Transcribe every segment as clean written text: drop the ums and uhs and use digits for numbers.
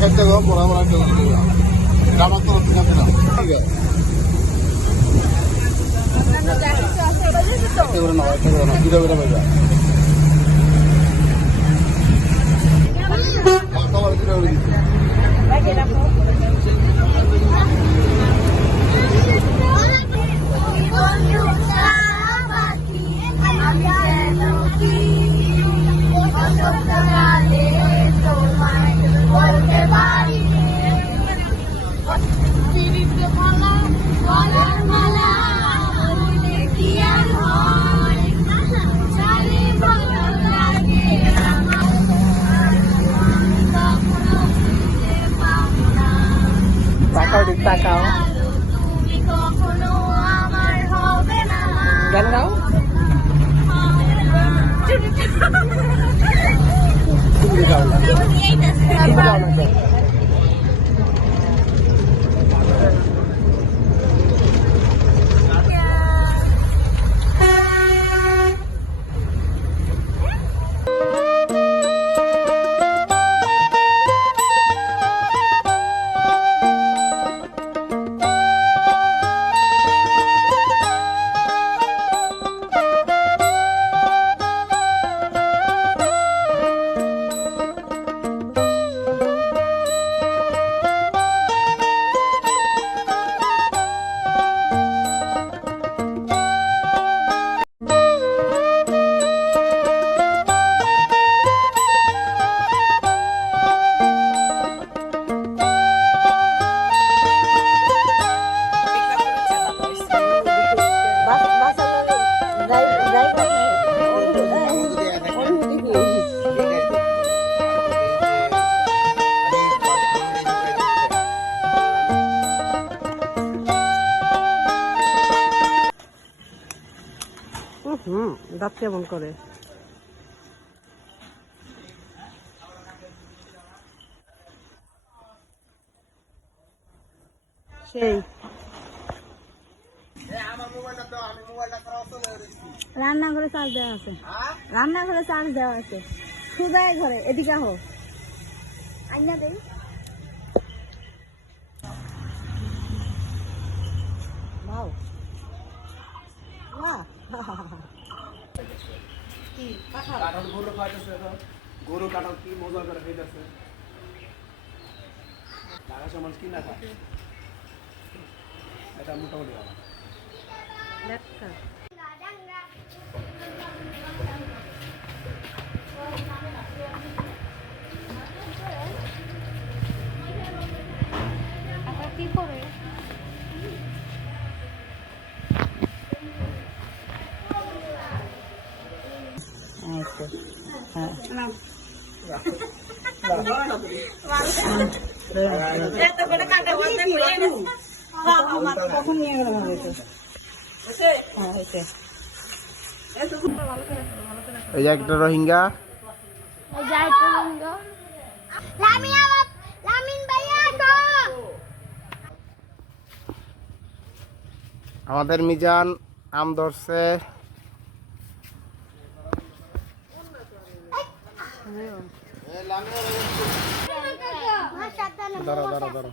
খাইতে গো পড়া পড়া আমার তো ঠিক আছে না ঠিক আছে করে না দুটো করে বাজা খাবার দুটো করে দিচ্ছি তাকাও গান গাও দাঁত কেমন করে সেই রান্নাঘরে চার্জ দেওয়া আছে রান্নাঘরে চার্জ দেওয়া আছে সুদায় ঘরে এদিকে আহ আইনা দেই বাহ গরু কাটাল কি মজা করে খাইতেছে ঢাকা সমাজ কি না খায় এটা মোটামুটি ভালো কি করে কখন নিয়ে গেল এই যে একটা রোহিঙ্গা আমাদের মিজান আম ধরছে দাঁড়া দাঁড়া দাঁড়া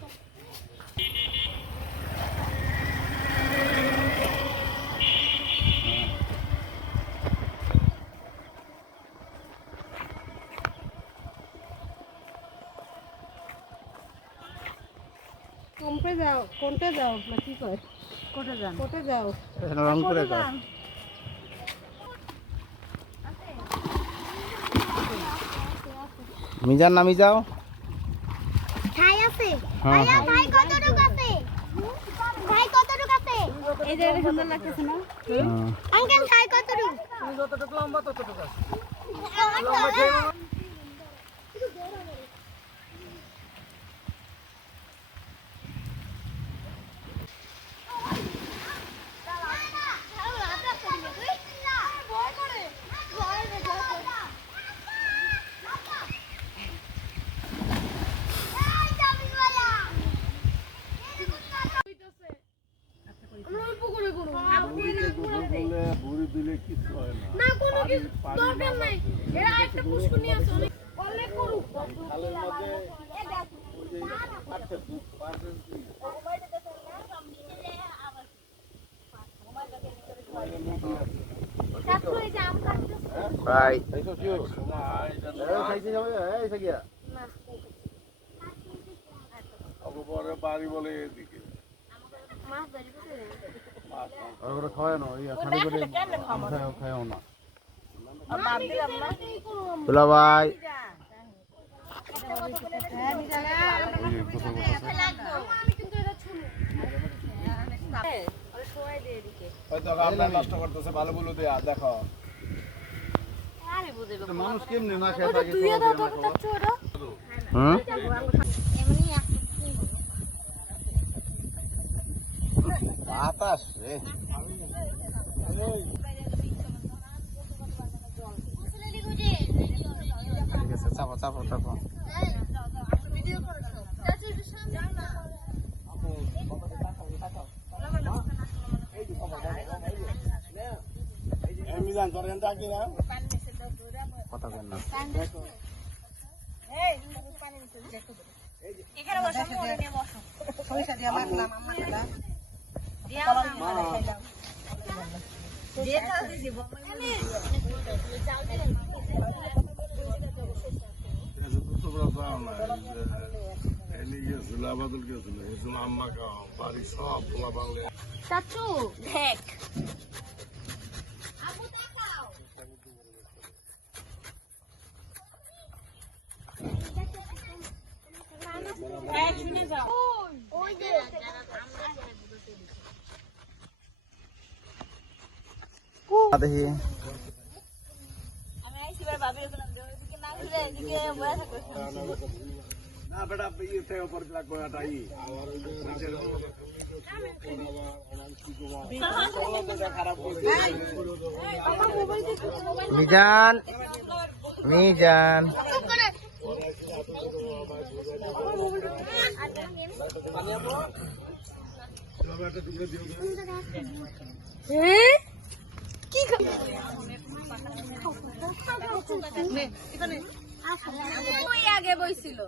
কোনটা যাও কোনটা যাও না কি কয় কোটে যান কোটে যাও রংপুরে যাও মিজান নামি যাও ভাই আছে হ্যাঁ ভাই কতটুকু আছে ভাই কতটুকু আছে এই যে সুন্দর লাগতেছে না আঙ্কেল ভাই কতটুকু তুমি যতটুকু লম্বা ততটুকু আছে না কোনো কিছু দরকার নাই এরা একটা পুষ্কর নিয়ে আসে অনেক করুক চাচু এই যে আম কাটতেছে ভাই বাড়ি বলে এদিকে মাছ ধরি কোথায় ওরা খাওয়ায় না ঠান্ডা করে খাওয়াও না দুলা ভাই আপনার নষ্ট করতেছে ভালো বলে দেয়া দেখো মানুষ কেমনি না খেয়ে থাকে বাতাস রে ঠিক আছে চাপো চাপো চাপো মিজান তোর এখান ডাকি না কথা বল না এখানে বসো মোরে নিয়ে বসো পয়সা দিয়ে মারলাম আম্মা দাদা দিয়া দিয়ে দাও দিব চাচু দেখ আপু দেখাও এই শুনে যাও ওই যে দেখি আমি আইছি ভাই ভাবি ওখানে ওদিকে না ঘুরে এদিকে বসে থাকো না বেটা ইতে উপর লাগবে এটাই খারাপ মিজান মিজান কি ওই আগে বইছিল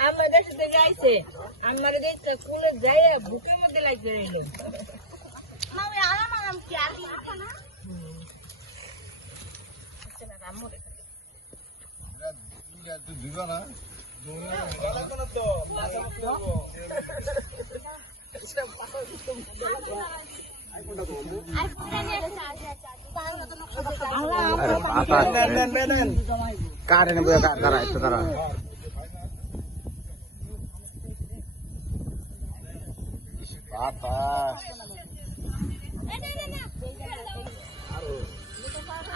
আমাদের সাথে যাইছে আমার দেখতে কুলে যাই বুকের মধ্যে লাগবে এলো মামি আরাম আরাম কি আর না তুই দিবা না কারে নেবো কারা একটু কারা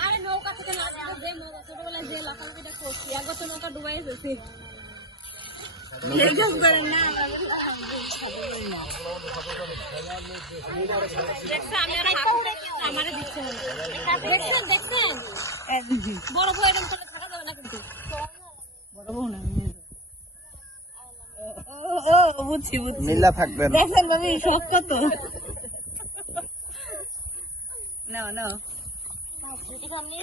আরে নৌকা থেকে না যে ছোটবেলায় যে লাফালাফিটা করছি একবার তো নৌকা ডুবাই গেছে আমারে দিচ্ছে দেখছেন দেখছেন বড় বউ এরকম করে থাকা যাবে না কিন্তু বড় বউ না বুঝছি বুঝছি মিল্লা থাকবেন দেখছেন ভাবি শখ কত না না আমি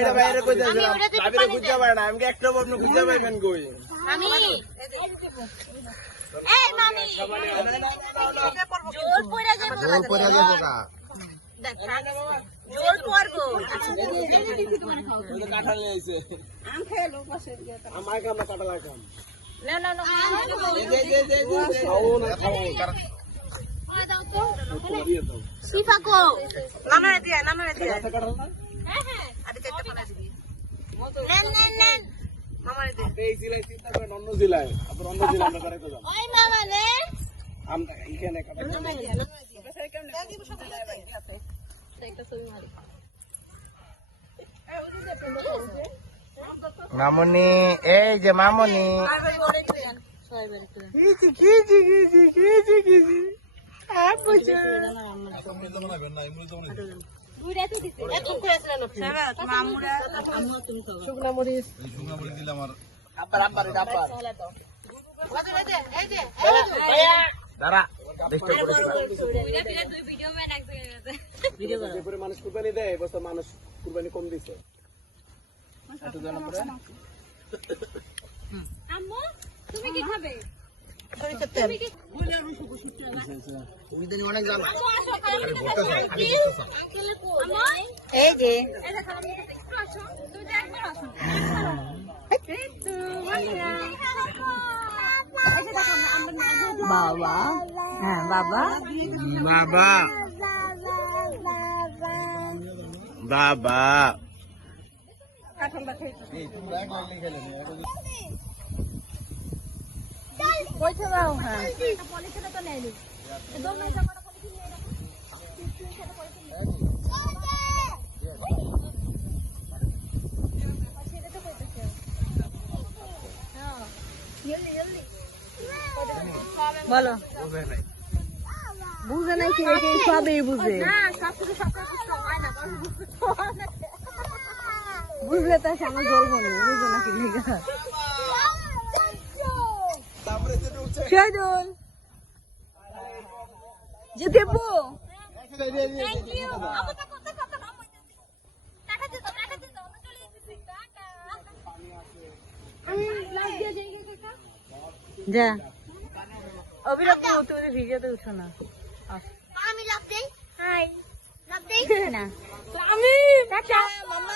এটা বাইরে কই যাচ্ছিলাম ভাবিরে বুঝতে পারে না আমি একটা বন্ধু বুঝতে পারবেন কই আমি এই মামি জোর পড়া যাবে জোর পড়ে যাবো কা জোর পড়বো কাঁঠাল নিয়ে আইছে আম খেয়ে লোক পাশে আমার কাম কাঁঠাল কাম না না না খাও না খাও দাও তো সিফা কো নামারে দিয়া কাঁঠাল না হ্যাঁ হ্যাঁ আরে চারটা পালা দিবি নেন নেন নেন মামারে দে এই জেলায় চিন্তা করেন অন্য জেলায় আবার অন্য জেলায় আমরা করে যাবো ওই মামা নে আমরা এখানে কাটা মামনি এই যে মামনি না শুকনা মরিচ এই সুঙ্গামুড়ি দিলাম আর আব্বার দাঁড়া দেখতে যে পরে মানুষ কুরবানি দেয় এবছর মানুষ কুরবানি কম দিছে একটু জানা পরে আম্মু তুমি কি খাবে? তুমি অনেক জানো এই যে বাবা হ্যাঁ বাবা বাবা বাবা পয়সা দাও হ্যাঁ পলিথিনে তো নেয়নি বলো বুঝে নাই কি সবই বুঝে বুঝলে তো আমার জ্বলবো না বুঝো নাকি শহীদুল যে দেবো যা অবিরাম তুমি ভিডিওতে উঠো না আমি লাভ দেই হাই লাভ দেই না আমি টাটা মাম্মা